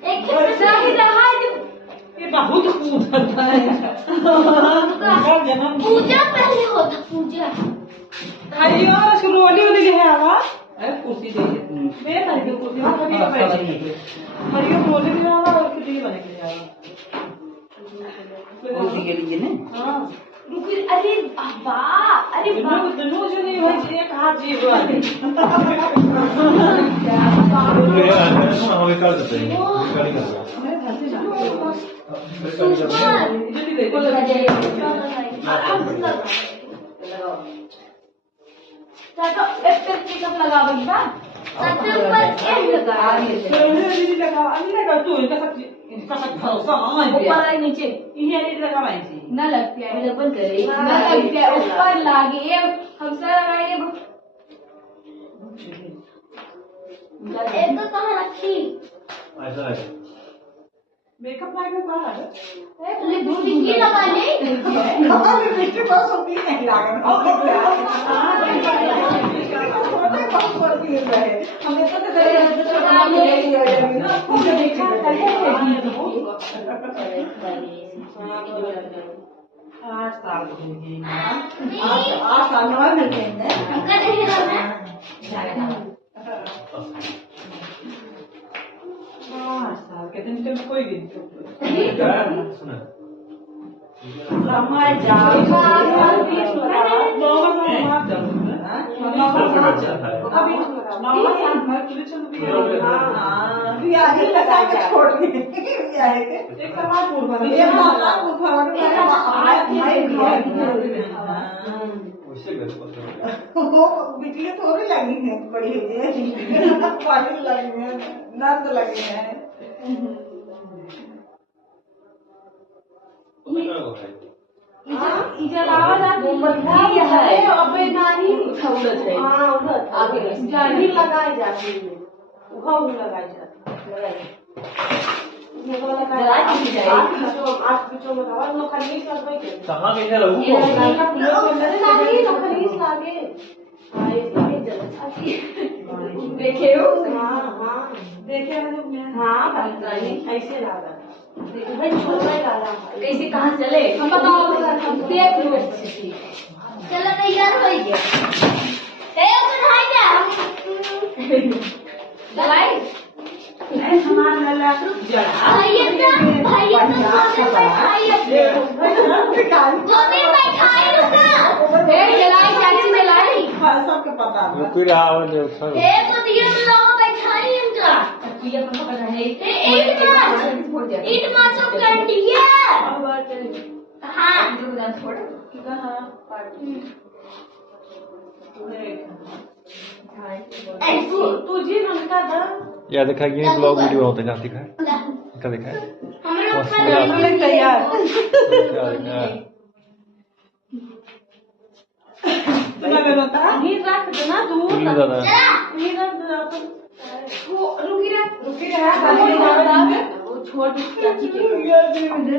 एक ये बहुत कूदता है। पूजा पहले होता पूजा। हरियो रोली वाली ले आवा कुर्सी दे मैं हरियो कुर्सी हरियो बैठे हरियो रोली ले आवा और कितनी बने के आवा कुर्सी के लिए ने हां रुक अरे वाह अरे वाह दोनों जो नहीं होई एक हाथ जीव वाली हम कर देते हैं गाड़ी कर नीचे न लगती है बंद करे न लगती है ऊपर लागे हम सब लगाए एक तो कहाँ रखी ऐसा है मेकअप लगा बाहर ले दूसरी की लगा ले मेरे पास अभी नहीं लगा हमें तो आठ साल में मिलते हैं दिन कोई भी सुना समय जा छोड़ बिजली थोड़ी लगी है बड़ी पानी लगी है नर्द लगी है इधर आवाज मोमबत्ती है अबे नानी उठौलत है हां उधर आगे जानी लगाई जाती है उखाऊ लगाई जाती है आज पिछो में आवाज नो खाली कर भाई के कहां गए लगू को नानी नो खाली लागे हां ये जल्दी देखे हो हां हां देखे हां ऐसे लगा भाई छोटा ही लाला कैसे कहां चले हम बताओ हम देख लो चलो तैयार हो गया ए उठाई जा दवाई सामान लला भैया तो गोदी में खाई रुका ए जलाई चाची जलाई सबके पता है कोई आवाज दे उठा ए गोदिया में लाओ बैठाई इनका ये पता है ईट मार सब कर दिया हां जो बता छोड़ कहां पार्टी ए तू जी मन का था या देखा ये ब्लॉग वीडियो होता है दिखा क्या देखा है हमारा तैयार क्या देखा है तुम्हें बता ही रख देना दूर तुम दादा ही रख देना वो रुकी रहा वो छोड़ चाची के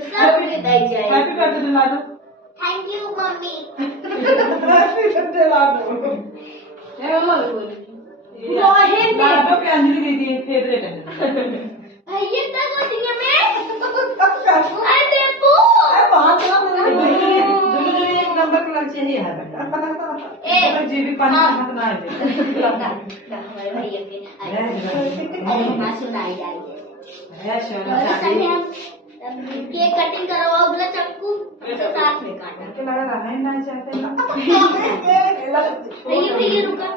सबके दई जाए हैप्पी बर्थडे ला दो thank you mummy happy birthday ला दो ए वो रोहित ने लाडो पे अंजलि दीदी फेवरेट है भैया तक गोदिया में अरे बेबू बहुत दोनों एक नंबर के लग चाहिए है ए जी भी पानी हाथ ना है हमारे भैया के अरे मां सुनाई जाए है शोना केक कटिंग करवाओ अगला चाकू तो साथ में काटा के लगा रहा है ना चाहते भैया रुका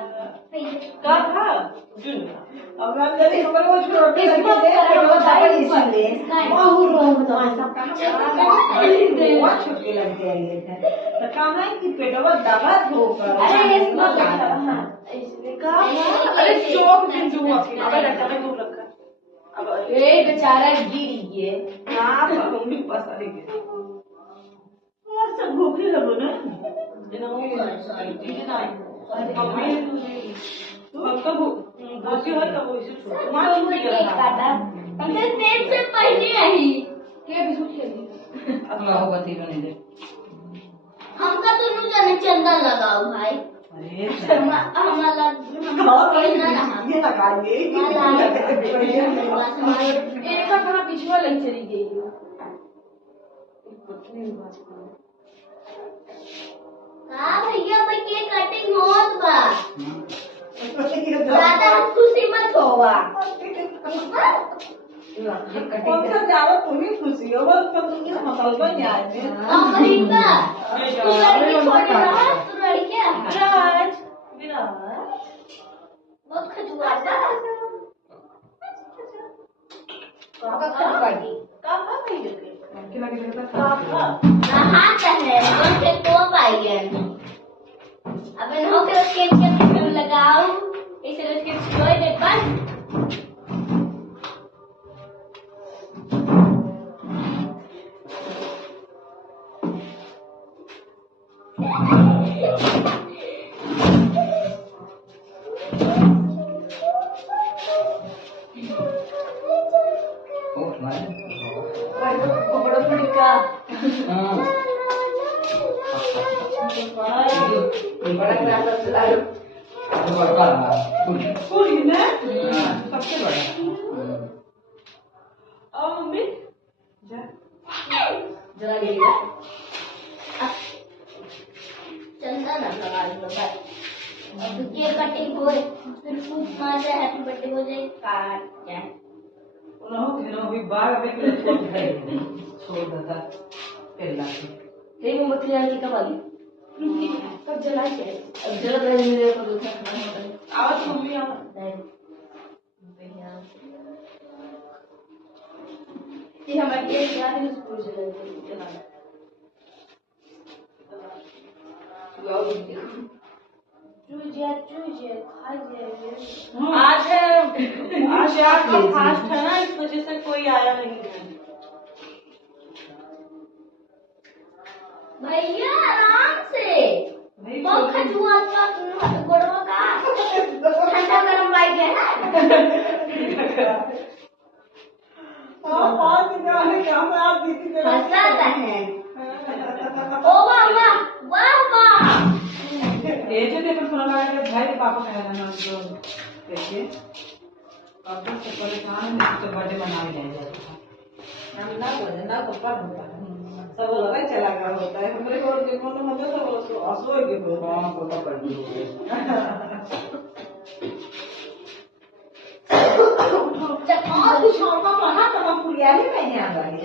भैया का था जुन अब हम जल्दी खबर वो छोटे लगे दे वो दवाई इसलिए बहु रोम तो सब काम वो छोटे लग गए तो काम है कि पेटवा दबा धोकर अरे इसमें हां का अरे चौक दिन जो अबे रखा है दूर रखा अब ए बेचारा गिर गए ना हम भी पास आ गए और सब भूखे लगो ना तो भूखे हो तो वैसे छोड़ मां नहीं कर रहा हमने दिन से पहले आई के भी सोच ले अगला होगा तीनों ने हमका तो नु जाने चंदन लगाओ भाई अरे हमारा ये लगा ये कहीं चली गई हो? हाँ भैया मैं केक कटिंग होत बा। ज्यादा खुशी मत होवा। कौन-सा ज्यादा तुम्हें खुशी हो बस तुमने मसाला बन जाए वही का तू लड़की छोड़ी रहा तू लड़किया विराज विराज बहुत खजुआ था। काका खटवागी काका नहीं देते किला किला काका नहाता है उसके तो पाई है। अब इन हो के केक के लगाओ इसे उसके छोड़ दे बस। पूरी ना सबसे बड़ा और मम्मी जा जरा लीजिए चंदा ना लगा दो बस। अब केक कटिंग हो फिर खूब मजा हैप्पी बर्थडे हो जाए काट क्या उन्होंने भी बाग में छोड़ देता पहला ये मोमबत्ती जलाने की वाली कब जला के अब जला रहे मेरे को दूसरा खाना होता है। आवाज मम्मी आवाज ये हमारी एक याद है उसको जलाना चूजिया खा जाए। आज आपका फास्ट है ना इस वजह से कोई आया नहीं है भैया आराम से बहुत खजुआ का गोड़वा का ठंडा गरम बाइक है ना। हंसाता है ओ वाह वाह वाह वाह। ये जो पेपर सुना लगा के भाई पापा कह रहा ना जो देखिए पापा से परेशान है तो बर्थडे मनाने ले जाता हम ना बोले ना तो पर होता है सब लगा चला गया होता है हमारे को देखो ना मुझे सब असो के हो हां पापा कर दी और कुछ पापा कहां तक पुलिया ही नहीं आ गई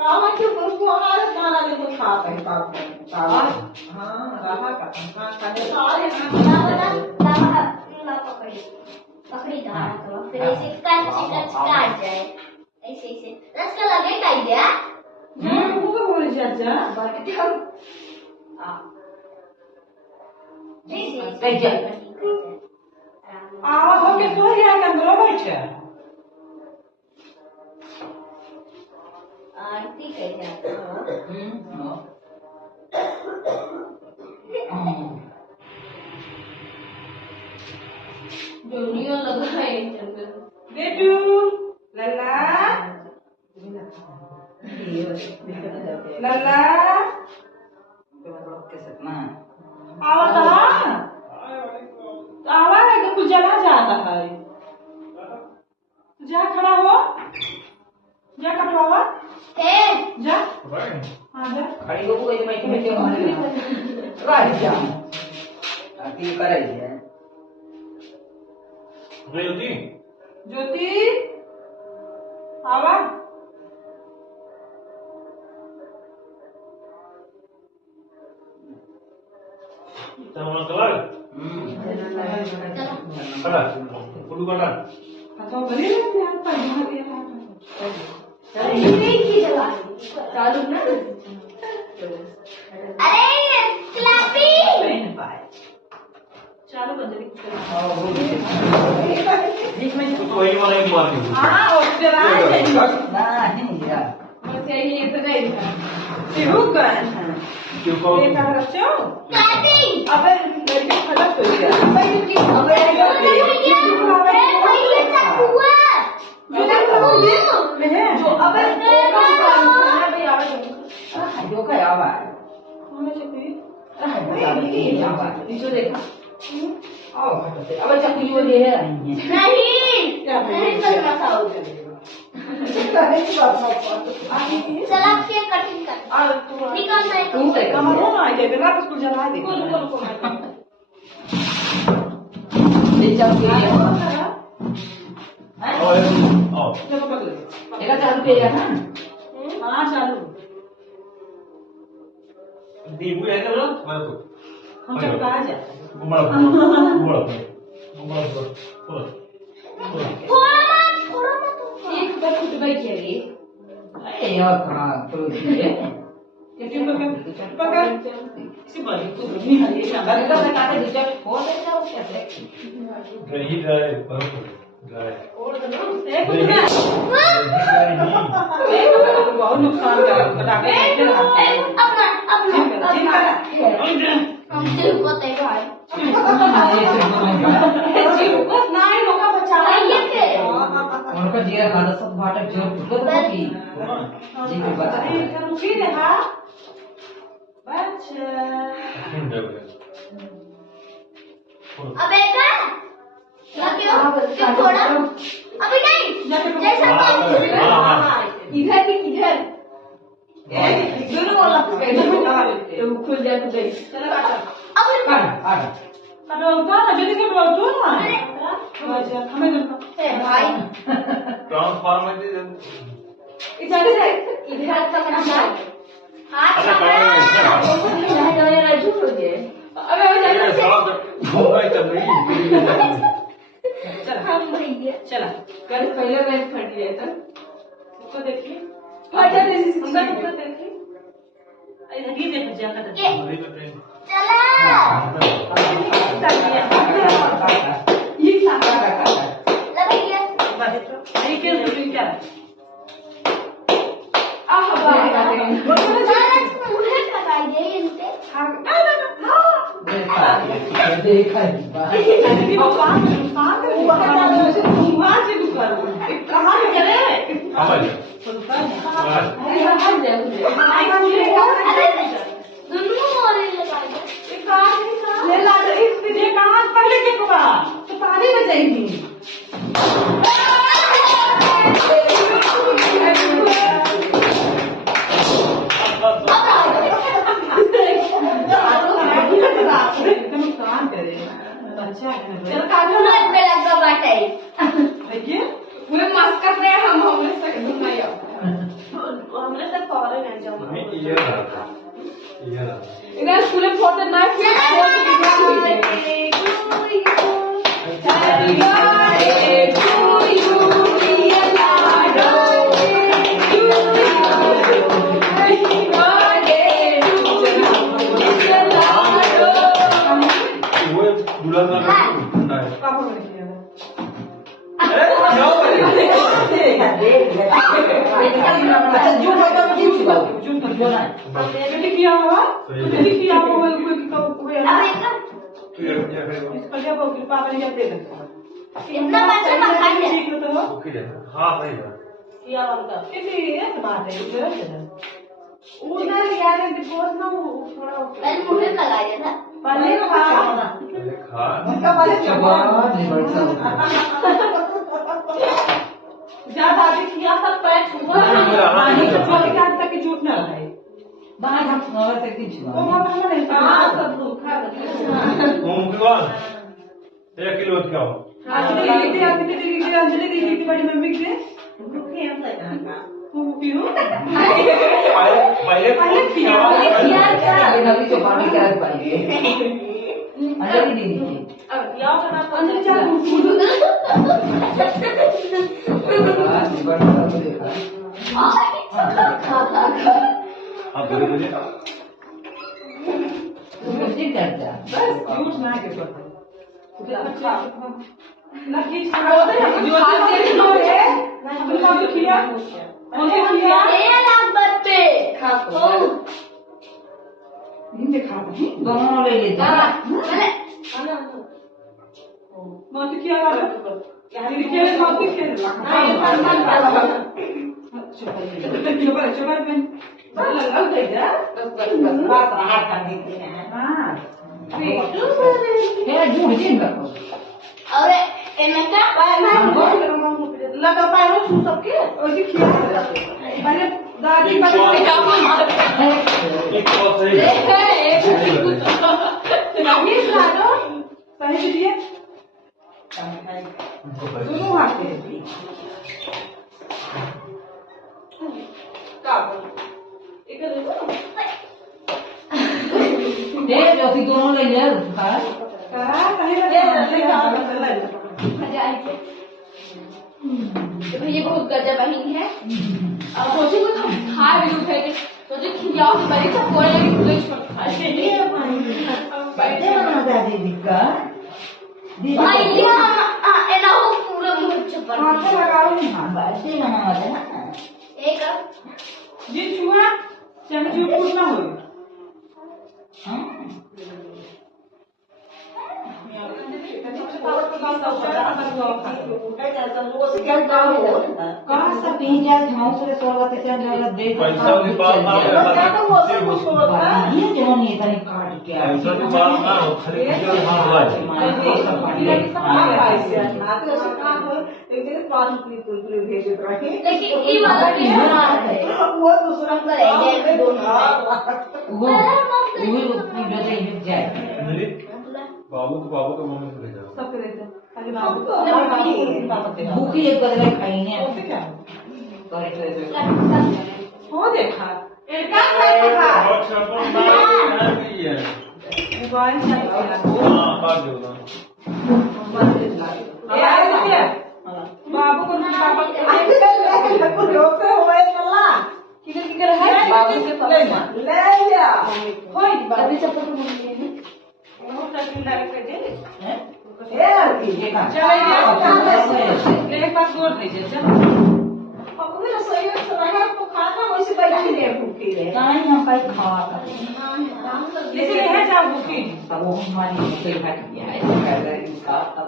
कावा के को हमारे खाना ले को खाता है पापा हां रहा का खाने सारे लावा पकड़ी पकड़ी धारा करो फिर ऐसे कच काट जाए ऐसे ऐसे रस का लगे काई दिया वो को बोल चाचा बाकी हम आवा हो के तो या अंदर बैठे आरती कर जाता दुनिया लगा है बेटू लल्ला लल्ला आवता आवा है कि कुछ जला जाता है जा खड़ा हो जा कटवावा जा हाँ जा खड़ी हो कोई मैं तुम्हें क्यों मारे रात जा आती कराई है ज्योति ज्योति आवा चलो कलर कटा फुल कटा अच्छा बने रहते हैं पर यहाँ चालू ना अरे क्लैपिंग चालू बंद बीच में कोई वाला एक मार के हाँ और जरा नहीं यार बस यही इतना ही था रुक गए हैं क्यों को ये कहाँ रखो क्लैपिंग अबे लड़की खड़ा हो गया अबे जो अबे जो का आवा जो देखा आओ खटते अब चक्की वो ले है नहीं करना था करने की बात मत चला के कटिंग कर निकालना है तू से कमर हो ना आगे मेरा कुछ कुछ जला दे ले जाओ के एका चालू किया ना हां चालू नींबू है ना हम चपका जा घुमड़ा थोड़ा मत एक बार कुछ भाई चाहिए अरे यार कहां तो ये पकड़ इसी बात को नहीं है ये अगर का काटे दूसरा हो देगा वो कैसे दही ड्राई ड्राई और एक बहुत नुकसान कर बताके अपना हम सिर्फ को तय भाई जीव को नहीं रोका बचा ये के उनका जीरा खाना सब भाटा जोर फुटको तो की जी के बता अरे रुकी रे हां बच्चा अबे का क्यों थोड़ा अभी नहीं जैसा इधर दोनों वाला पकड़ खुल जाए तो गई चलो काटा अभी आ काटा उठा ना जल्दी से उठो ना अच्छा हमें तो भाई ट्रांसफार्मर इधर से इधर का करना हाथ अच्छा पकड़ा अबे हो जा हम भैया चला कल पहले मैच फट गया था उसको देखिए फटा जैसी अंदर उसको देखिए इधर ही देख जा कर चला ये सारा रखा लगाइए नहीं के क्या आह बात मुझे लगाइए इनसे देखा दोनों और लगाइए पानी बचाएंगी पूरे मास्क कर रहे हैं हम हमने से नहीं इधर स्कूल में फोटो ना किया हुआ पापा ने क्या दे इतना पैसा मत खाइए हाँ भाई किया वाला बात है उधर यार बिकॉज ना वो थोड़ा पहले मुझे लगाइए ना पहले खा उनका पहले बहुत लिबर्ट सा ज्यादा आगे किया था पैर छुआ पानी तो छोड़ के आज तक झूठ ना है बाहर हम सुनावा तक की वो छुआ बात हम नहीं हां सब लोग खा रहे एक किलो क्या हो अंजलि दी थी बड़ी मम्मी के रुके हम वो क्यों पहले किया अभी तो पानी क्या पाएंगे अंजलि दीदी की अब यार करना अंजलि जा लिबर्ट सा को देखा आप बोले मुझे मुझे करता बस झूठ ना के पता लकी जो किया बच्चे दोनों ले लेता मत किया यानी खेल मत खेल चुप में लगा दे जा बात हाथ कर देते हैं हां ये झूठ जिन रखो और एमेका लगा पैरों छू सबके वैसे खिया अरे दादी एक पर चौथ- क्या एक और सही है। ये लाडो पहले दीजिए दोनों हाथ पे दे जो कि दोनों ले ले खा ये बहुत गजब बहन है। अब सोचे को तुम खा भी उठे थे सोचे खिलाओ तो बड़ी सब कोई लगी खुले छोड़ खाए बर्थडे मनाता है दीदी का भाई ये एना हो पूरा मुंह छपर हाथ से लगाओ नहीं हाँ बर्थडे मनाते हैं ना एक ये चूहा चाहे जो कुछ ना हो कहाँ सा पीन जाए हाउस रे सोलवा ते चल जाला दे पैसा के बाद ना ये जो नहीं था काट के पैसा के बाद ना खरीद के हां लेकिन ये वाला भी वो दूसरा वो उतनी जगह मिल जाए बाबू को मम्मी से भेजा सब करे थे खाली बाबू भूखी एक बदले खाई ने उससे क्या करे हो देखा और छप्पन ना भी है मोबाइल चला हां काट दो ना ये आ गया बाबू को पापा किधर है बाबू के पास होई बाबू चप्पल को ले बहुत अच्छी लग के दे चल एक बार जोड़ दीजिए चल काई हम काई खावा का जैसे है जा भूखी अब वो हमारी कोई हट गया ऐसे कर रहे हैं इसका अब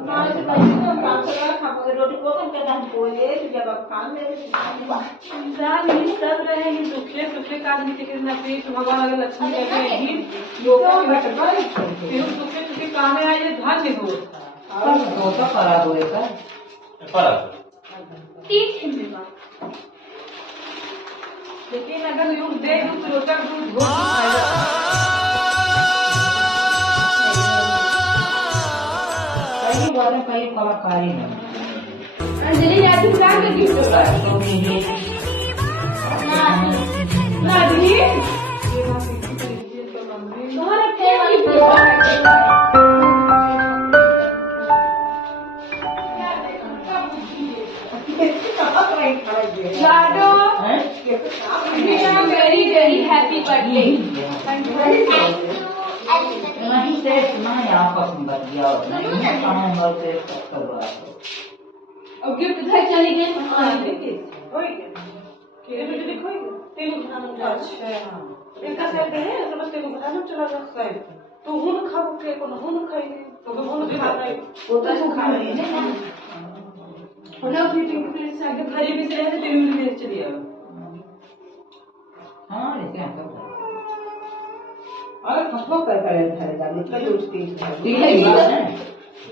इंसान नहीं कर रहे हैं दुखले सुखले काम नहीं के ना पे भगवान अगर लक्ष्मी कहते हैं ही लोगों में फिर दुखले सुखले काम में आए धन्य हो दो तो करा दो एक पर तीन मिनट लेकिन अगर यूं दे दूं तो रोटा दूध हो खाएगा कई बार कई कलाकारी में अंजलि राजू क्या कर दी तो मुझे ना दी तुम्हारा क्या लाडो वेरी वेरी हैप्पी बर्थडे नहीं से ना यहाँ पसंद कर दिया नहीं काम भर से करवा और गिफ्ट घर चली गई केरे बेटे देखो तेलुगु खाना अच्छा इनका साइड है समझ तेलुगु खाना चला रखता है तो हुन खाओ के कोनो हुन खाएंगे तो हुन भी खाता है वो तो खा रही है होना फीटिंग के लिए आगे भारी भी से है तेलुगु में चली आओ हाँ ऐसे हम सब और फसलों पर उठाएगा इतना उठती है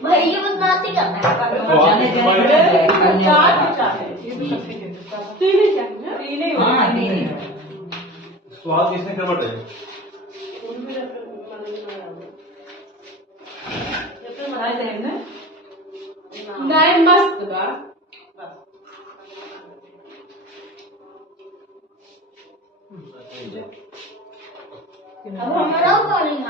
भाई ये बदमाशी करता है जाने जाने चार चाहे ये तो सबसे कहते हैं तीन ही चाहिए तीन ही हाँ नहीं स्वाद किसने कर बटे जब मनाए जाए ना नहीं मस्त बा अब हमारा कॉलिंग